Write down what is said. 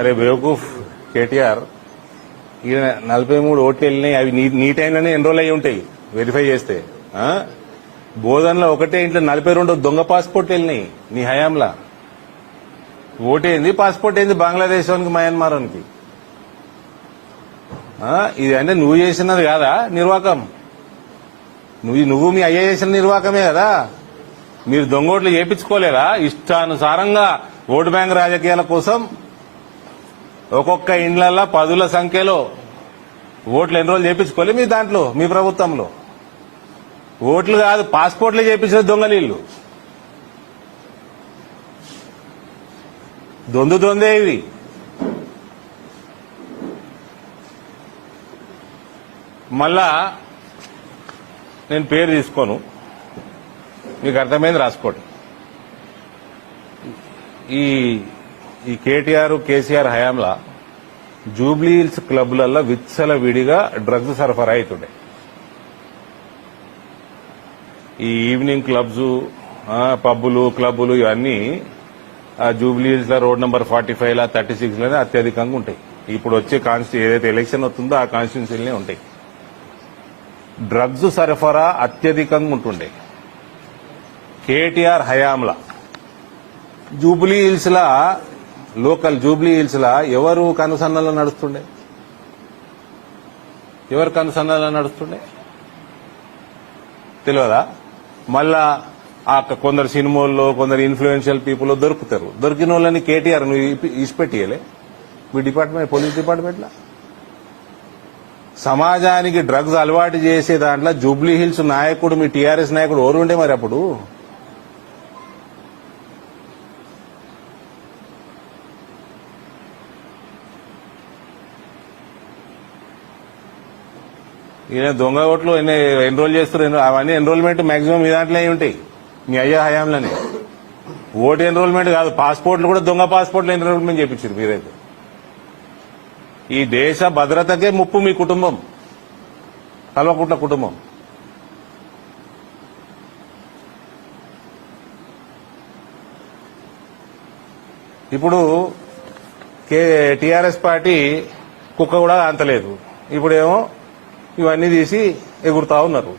అరే బేవకూఫ్ కేటీఆర్, ఈయన 43 ఓట్లు వెళ్ళినాయి. అవి నీ టైంలోనే ఎన్రోల్ అయ్యి ఉంటాయి వెరిఫై చేస్తే. బోధనలో ఒకటే ఇంట్లో 42 దొంగ పాస్పోర్ట్లు వెళ్ళినాయి నీ హయాంలా. ఓటేంది, పాస్పోర్ట్ ఏంది బంగ్లాదేశ్ వానికి, మయన్మార్ వానికి. ఇది అంటే నువ్వు చేసినది కాదా నిర్వాకం? నువ్వు మీ అయ్య చేసిన నిర్వాకమే కదా. మీరు దొంగోట్లు చేపించుకోలేదా? ఇష్టానుసారంగా ఓటు బ్యాంక్ రాజకీయాల కోసం ఒక్కొక్క ఇండ్లల్లో 10ల సంఖ్యలో ఓట్లు ఎన్రోల్ చేపించుకోలే మీ దాంట్లో, మీ ప్రభుత్వంలో. ఓట్లు కాదు, పాస్పోర్ట్లు చేపించిన దొంగలీళ్ళు. దొందే ఇవి. మళ్ళా నేను పేరు తీసుకోను, మీకు అర్థమైంది, రాసుకోండి. ఈ కేటీఆర్ కేసీఆర్ హయాంలా జూబ్లీ హిల్స్ క్లబ్లలో విచ్చల విడిగా డ్రగ్స్ సరఫరా అవుతుండే. ఈ ఈవినింగ్ క్లబ్స్, పబ్బులు, క్లబ్బులు ఇవన్నీ జూబ్లీ హిల్స్ లో రోడ్ నెంబర్ 45 36 లోనే అత్యధికంగా ఉంటాయి. ఇప్పుడు వచ్చే ఏదైతే ఎలక్షన్ వస్తుందో ఆ కాన్స్టిట్యున్సీలనే ఉంటాయి. డ్రగ్స్ సరఫరా అత్యధికంగా ఉంటుండే కేటీఆర్ హయాంలా. జూబ్లీ హిల్స్ లా, లోకల్ జూబ్లీ హిల్స్ లా ఎవరు కనుసన్నలో నడుస్తుండే? ఎవరు కనుసన్నలో నడుస్తుండే తెలియదా? మళ్ళా కొందరు సినిమాల్లో, కొందరు ఇన్ఫ్లుయెన్షియల్ పీపుల్ దొరుకుతారు. దొరికిన వాళ్ళని కేటీఆర్ నువ్వు ఇచ్చిపెట్టియలే మీ డిపార్ట్మెంట్, పోలీస్ డిపార్ట్మెంట్ లా. సమాజానికి డ్రగ్స్ అలవాటు చేసే దాంట్లో జూబ్లీ హిల్స్ నాయకుడు, మీ టీఆర్ఎస్ నాయకుడు ఎవరు ఉండే మరి అప్పుడు? ఈయన దొంగ ఓట్లు ఎన్రోల్ చేస్తారు. అవన్నీ ఎన్రోల్మెంట్ మాక్సిమం మీ దాంట్లో ఉంటాయి, మీ అయ్యా హయాంలోనే. ఓటు ఎన్రోల్మెంట్ కాదు, పాస్పోర్ట్లు కూడా దొంగ పాస్పోర్ట్లు ఎన్రోల్మెంట్ చేయించారు మీరైతే. ఈ దేశ భద్రతకే ముప్పు మీ కుటుంబం, కల్వకుంట్ల కుటుంబం. ఇప్పుడు టీఆర్ఎస్ పార్టీ కుక్క కూడా అంతలేదు. ఇప్పుడేమో ఇవన్నీ తీసి ఎగురుతా ఉన్నారు.